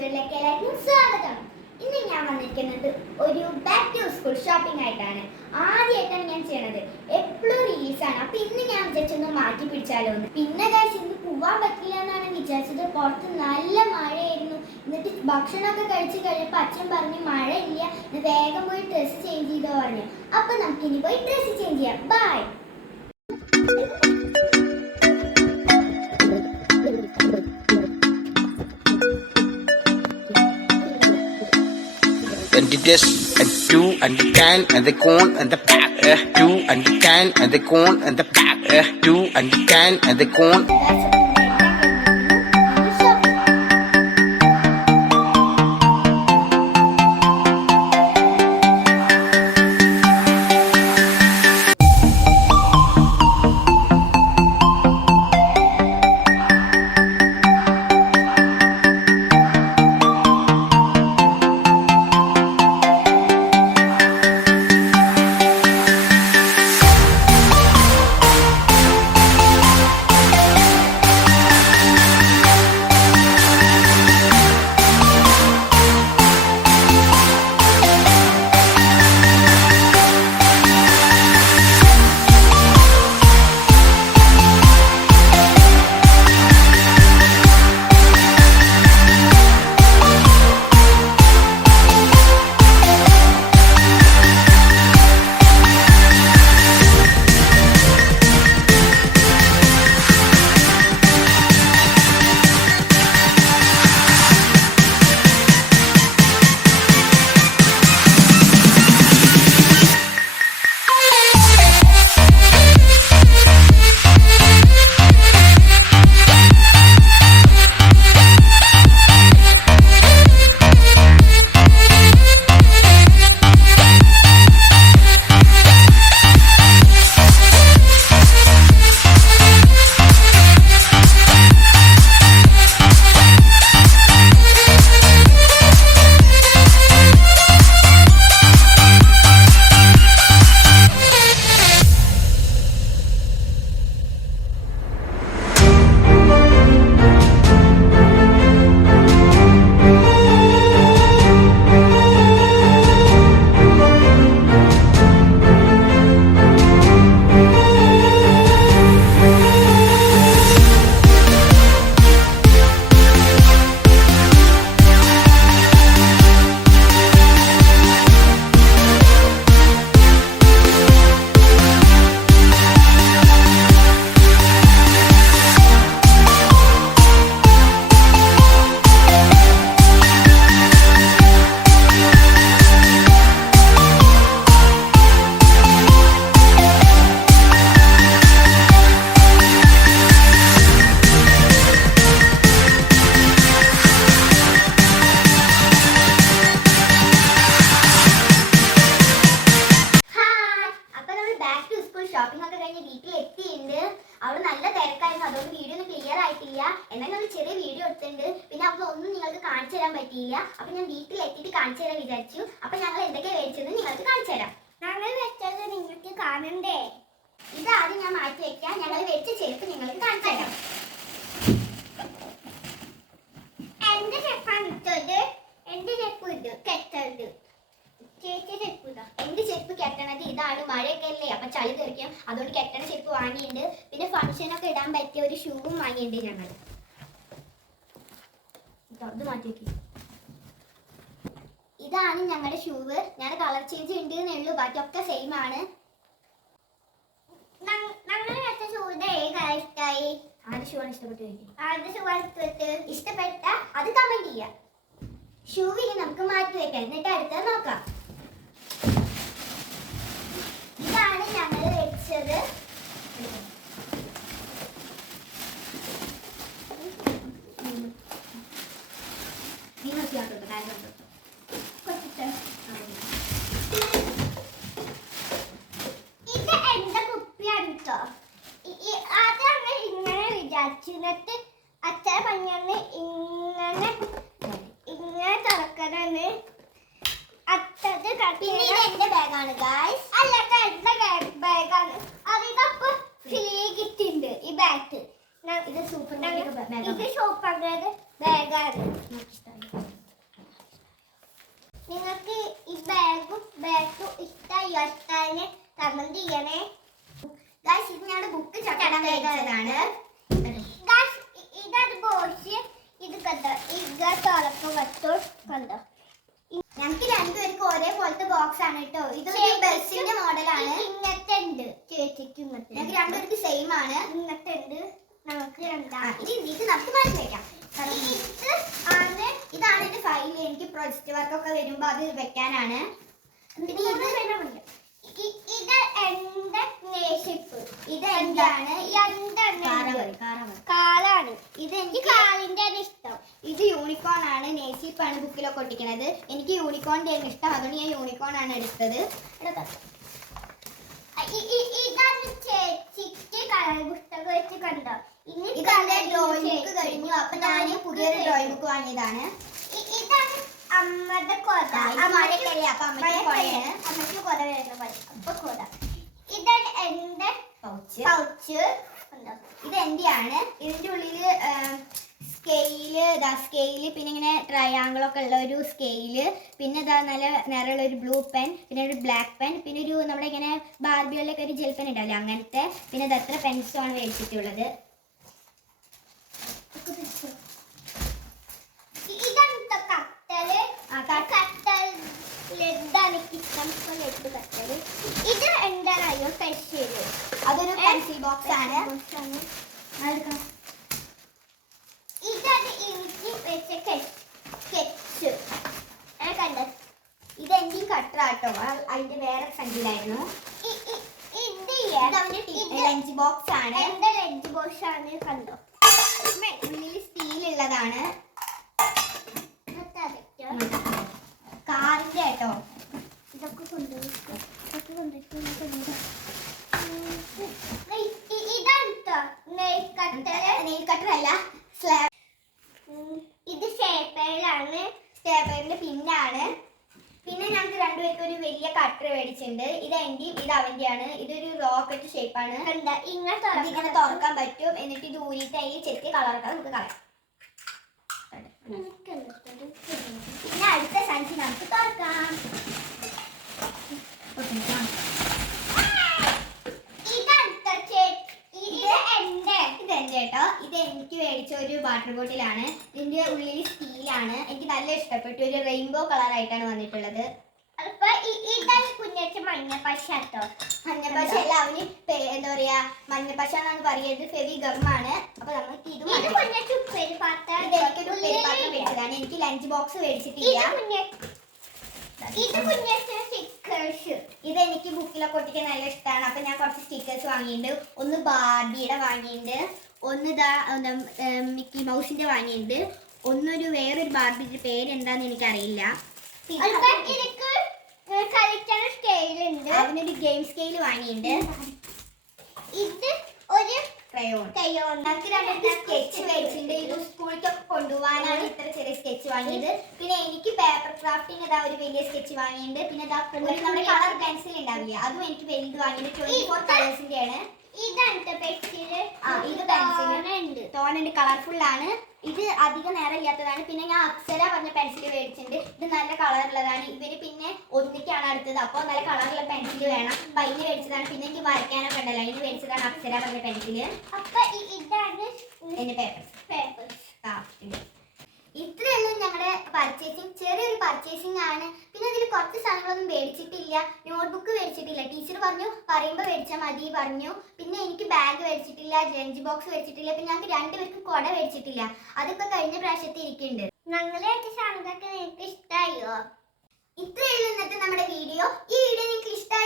വീഡിയോയിലേക്ക് എല്ലാവർക്കും സ്വാഗതം. ഇന്ന് ഞാൻ വന്നിരിക്കുന്നത് ഒരു ബാക്ക് ടു സ്കൂൾ ഷോപ്പിംഗ് ആയിട്ടാണ്. ആദ്യമായിട്ടാണ് ഞാൻ ചെയ്യണത്. എപ്പോഴും റിലീസാണ്. അപ്പൊ ഇന്ന് ഞാൻ വിചാരിച്ചൊന്ന് മാറ്റി പിടിച്ചാലോ എന്ന്. പിന്നെ കാശ് ഇന്ന് പോവാൻ പറ്റില്ല എന്നാണ് വിചാരിച്ചത്. പുറത്ത് നല്ല മഴയായിരുന്നു. എന്നിട്ട് ഭക്ഷണമൊക്കെ കഴിച്ച് കഴിഞ്ഞപ്പോൾ അച്ഛൻ പറഞ്ഞു മഴ ഇല്ല, വേഗം പോയി ഡ്രസ്സ് ചേഞ്ച് ചെയ്തോ പറഞ്ഞു. അപ്പൊ നമുക്ക് ഇനി പോയി ഡ്രസ്സ് ചേഞ്ച് ചെയ്യാം. By. And the this and two and the can and the corn and the pack. Two and the can and the corn and the pack. Two and the can and the corn. Shopping ഒക്കെ കഴിഞ്ഞ് വീട്ടിൽ എത്തിയിട്ടുണ്ട്. അവിടെ നല്ല തിരക്കായിരുന്നു, അതുകൊണ്ട് video ഒന്നും clear ആയിട്ടില്ല. എന്നാൽ ഞാൻ ചെറിയ വീഡിയോ എടുത്തിട്ടുണ്ട്. പിന്നെ അവിടെ ഒന്നും നിങ്ങൾക്ക് കാണിച്ചു തരാൻ പറ്റിയില്ല. അപ്പൊ ഞാൻ വീട്ടിൽ എത്തിയിട്ട് കാണിച്ചു തരാൻ വിചാരിച്ചു. അപ്പൊ ഞങ്ങൾ എന്തൊക്കെ മേടിച്ചത് നിങ്ങൾക്ക് കാണിച്ചു തരാം. ഞങ്ങൾ വെച്ചത് നിങ്ങൾക്ക് കാണണ്ടേ? ഇത് ആദ്യം ഞാൻ മാറ്റി വെക്കാം. ഞങ്ങൾ വെച്ച ചെരുപ്പ് നിങ്ങൾക്ക് കാണിച്ചു തരാം. എന്റെ ചെരുപ്പാണ് ഇട്ടത്. എന്റെ ചെരുപ്പ് ഇത് കെട്ടത്. എന്റെ ചെരുപ്പ് കെട്ടണത് ഇതാണ്. മഴയൊക്കെ അല്ലേ, അപ്പൊ ചളി തെറിക്കും. അതുകൊണ്ട് കെട്ടണ ചെരുപ്പ് വാങ്ങിയിട്ടുണ്ട്. പിന്നെ ഫംഗ്ഷനൊക്കെ ഇടാൻ പറ്റിയ ഒരു ഷൂവും വാങ്ങിയിട്ടുണ്ട് ഞങ്ങൾ. ഇത് മാറ്റി വെക്കി. ഇതാണ് ഞങ്ങളുടെ ഷൂവ്. ഞാൻ കളർ ചേഞ്ച് ഉണ്ട് എന്നുള്ളൂ, ബാക്കിയൊക്കെ സെയിം ആണ്. ആദ്യ ഷൂ ആണ് ഇഷ്ടപ്പെട്ട അത് കമന്റ് ചെയ്യാം. ഷൂവിന് നമുക്ക് മാറ്റി വെക്കാം, എന്നിട്ട് അടുത്തത് നോക്കാം. ഇതാണ് ഞങ്ങൾ വെച്ചത്. ഇത് എന്റെ കുപ്പിയാണ് കേട്ടോ. അതങ്ങനെ ഇങ്ങനെ വിചാരിച്ചു. എന്നിട്ട് അച്ഛൻ പറഞ്ഞാണ് ഇങ്ങനെ തുറക്കണമെന്ന്. പിന്നെ ഇത് എന്റെ ബാഗാണ് ഗായ്സ്. അല്ലാത്ത എന്റെ ബാഗാണ്. അതിനപ്പോ ഫ്രീ കിട്ടിണ്ട് ഈ ബാഗ്. ഇത് സൂപ്പർ ഇത് ഷോപ്പ് ബാഗാണ്. ബാഗ് ഇഷ്ടമായി കമന്റ് ചെയ്യണേ ഗൈസ്. ഇത് ഞങ്ങളുടെ ബുക്ക് ചട്ടം കഴിച്ചതാണ്. ഇതാണ് ബോസ്. ഇത് കണ്ടോ, ഇത് തുളപ്പ് കണ്ടോ കണ്ടോ. ഞങ്ങൾക്ക് രണ്ടുപേർക്ക് ഒരേപോലത്തെ ബോക്സ് ആണ് കേട്ടോ. ഇത് ബസ്സിന്റെ മോഡലാണ്. ഇങ്ങനത്തെ ഉണ്ട് ചേച്ചിക്ക്, ഇങ്ങനത്തെ. ഞങ്ങൾക്ക് രണ്ടുപേർക്ക് സെയിം ആണ്. ഇങ്ങനത്തെ ഉണ്ട് നമുക്ക് രണ്ടാണ്. ഇത് നമുക്ക് മനസ്സിലാക്കാം. ഇതാണ് എന്റെ ഫയൽ. എനിക്ക് പ്രൊജക്ട് വർക്ക് ഒക്കെ വരുമ്പോ അത് വെക്കാനാണ്. ഇത് എന്റെ നേഷിപ്പ്. ഇത് എന്താണ്? കാലാണ്. ഇത് എനിക്ക് കാലിന്റെ ഇഷ്ടം. ഇത് യൂണിക്കോൺ ആണ്. നേഷിപ്പ് ആണ് ബുക്കിലൊക്കെ ഒട്ടിക്കണത്. എനിക്ക് യൂണിക്കോണിന്റെ ഇഷ്ടം, അതുകൊണ്ട് ഞാൻ യൂണിക്കോൺ ആണ് എടുത്തത്. ഇതാണ് ചേച്ചിക്ക് കളർ പുസ്തകം വെച്ച് കണ്ടോ. ഇതാണ് ഡ്രോയിങ് ബുക്ക് കഴിഞ്ഞു. അപ്പൊ ഞാൻ പുതിയൊരു ഡ്രോയിങ് ബുക്ക് വാങ്ങിയതാണ്. ഇതാണ് അമ്മയുടെ കൊട. അമ്മയ്ക്ക് കൊട വരുന്ന അപ്പൊ കൊട. ഇതാണ് എന്റെ പൗച്ച്. ഇത് എന്റെയാണ്. ഇതിന്റെ ഉള്ളില് സ്കെയില്, പിന്നെ ഇങ്ങനെ ട്രയാങ്കിൾ ഒക്കെ ഉള്ള ഒരു സ്കെയില്, പിന്നെ ഇതാ നല്ല നിറമുള്ള ഒരു ബ്ലൂ പെൻ, പിന്നെ ഒരു ബ്ലാക്ക് പെൻ, പിന്നെ ഒരു നമ്മുടെ ഇങ്ങനെ ബാർബികളിലൊക്കെ ഒരു ജെൽ പെൻ ഉണ്ടാവില്ല അങ്ങനത്തെ, പിന്നെ ഇത് അത്ര പെൻസിലാണ് മേടിച്ചിട്ടുള്ളത്. ഇത് എന്താണോ പെൻസിൽ. അതൊരു പെൻസിൽ ബോക്സ് ആണ്. ഇതാണ് എനിക്ക് വെച്ച സ്കെച്ച് കണ്ടത്. ഇത് എനിക്ക് കട്ടറാട്ടോ. അതിന്റെ വേറെ ഫ്രണ്ടിലായിരുന്നു. ലഞ്ച് ബോക്സ് ആണ്. എന്റെ ലഞ്ച് ബോക്സ് ആണ് കണ്ടോ. ഉള്ളിൽ സ്റ്റീൽ ഉള്ളതാണ്. കാറിന്റെ കേട്ടോ. ഇതൊക്കെ നെയിൽ കട്ടർ അല്ല, സ്ലാബ്. ഇത് സ്റ്റേപ്പേലാണ്. സ്റ്റേപ്പേലിന്റെ പിന്നാണ്. പിന്നെ ഞങ്ങൾക്ക് രണ്ടുപേർക്ക് ഒരു വലിയ കട്ടർ മേടിച്ചിട്ടുണ്ട്. ഇത് എന്റെയും ഇത് അവന്റെയാണ്. ഇതൊരു റോക്കറ്റ് ഷേപ്പാണ്. ഇങ്ങനെ തുറക്കാൻ പറ്റും. എന്നിട്ട് ഇത് ഊരിയിട്ട് അതിൽ ചെത്തി കളറൊക്കെ നമുക്ക് കളയാം. പിന്നെ അടുത്ത സഞ്ചി നമുക്ക് തുറക്കാം. കേട്ടോ, ഇത് എനിക്ക് മേടിച്ച ഒരു വാട്ടർ ബോട്ടിലാണ്. ഇതിന്റെ ഉള്ളിൽ സ്റ്റീലാണ്. എനിക്ക് നല്ല ഇഷ്ടപ്പെട്ടു. ഒരു റെയിൻബോ കളർ ആയിട്ടാണ് വന്നിട്ടുള്ളത്. മഞ്ഞപ്പശ അല്ല, അവന് എന്താ പറയാ, മഞ്ഞപ്പശ എന്നാണ് പറയുന്നത്. ഫെവി ഗമ്മാണ്. അപ്പൊ നമുക്ക് ഇത് മേടിച്ചതാണ്. എനിക്ക് ലഞ്ച് ബോക്സ് മേടിച്ചിട്ടില്ല. ഇത് എനിക്ക് ബുക്കിലൊക്കെ ഒട്ടിക്കാൻ നല്ല ഇഷ്ടമാണ്. അപ്പൊ ഞാൻ കുറച്ച് സ്റ്റിക്കേഴ്സ് വാങ്ങിയിട്ടുണ്ട്. ഒന്ന് ബാർബിയുടെ വാങ്ങിയിട്ടുണ്ട്, ഒന്ന് ഇതാ മിക്കി മൗസിന്റെ വാങ്ങിയിട്ടുണ്ട്, ഒന്നൊരു വേറൊരു ബാർബിയുടെ പേര് എന്താന്ന് എനിക്കറിയില്ല. അവനൊരു ഗെയിം സ്കെയിൽ വാങ്ങിയിട്ടുണ്ട്. ഇത് ഒരു സ്കെച്ച് മേടിച്ചിട്ടുണ്ട്. ഇത് സ്കൂളിലേക്കൊക്കെ കൊണ്ടുപോകാനാണ് ഇത്ര ചെറിയ സ്കെച്ച് വാങ്ങിയത്. പിന്നെ എനിക്ക് പേപ്പർ ക്രാഫ്റ്റിംഗ് ഇതാ ഒരു വലിയ സ്കെച്ച് വാങ്ങിയിട്ടുണ്ട്. പിന്നെ ഇതാ ഒരു നമ്മുടെ കളർ പെൻസിൽ ഉണ്ടാവില്ല, അതും എനിക്ക് വലുത് വാങ്ങിയിട്ട് 24 കളേഴ്സിന്റെ ആണ്. ഇത് പെൻസിൽ തോന്നുന്നുണ്ട്, കളർഫുൾ ആണ്. ഇത് അധികം നേരമില്ലാത്തതാണ്. പിന്നെ ഞാൻ അപ്സര പറഞ്ഞ പെൻസിൽ മേടിച്ചിട്ടുണ്ട്. ഇത് നല്ല കളറുള്ളതാണ്. ഇവര് പിന്നെ ഒന്നിക്കാണ് അടുത്തത്. അപ്പോൾ നല്ല കളറുള്ള പെൻസിൽ വേണം. അപ്പൊ അതിന് മേടിച്ചതാണ്. പിന്നെ എനിക്ക് വരയ്ക്കാനൊക്കെ ഉണ്ടല്ലോ, അതിന് മേടിച്ചതാണ് അപ്സര പറഞ്ഞ പെൻസില്. അപ്പൊ ഇതാണ് എന്റെ പേപ്പർ. ഇത്രയൊന്നും ഞങ്ങളുടെ പർച്ചേസിങ്, ചെറിയൊരു പർച്ചേസിങ് ആണ്. പിന്നെ അതിൽ കുറച്ച് സാധനങ്ങളൊന്നും മേടിച്ചിട്ടില്ല. നോട്ട്ബുക്ക് മേടിച്ചിട്ടില്ല. ടീച്ചർ പറഞ്ഞു പറയുമ്പോൾ മേടിച്ചാൽ മതി പറഞ്ഞു. പിന്നെ എനിക്ക് ബാഗ് മേടിച്ചിട്ടില്ല, ലഞ്ച് ബോക്സ് മേടിച്ചിട്ടില്ല. പിന്നെ ഞങ്ങൾക്ക് രണ്ടുപേർക്ക് കുട മേടിച്ചിട്ടില്ല. അതിപ്പോ കഴിഞ്ഞ പ്രാവശ്യത്തെ ഇരിക്കുന്നുണ്ട്. ഞങ്ങളെ സാധനങ്ങളൊക്കെ നിങ്ങൾക്ക് ഇഷ്ടമായോ? ഇത്രയുള്ള ഇന്നത്തെ നമ്മുടെ വീഡിയോ. ഈ വീഡിയോ നിങ്ങൾക്ക് ഇഷ്ടമായി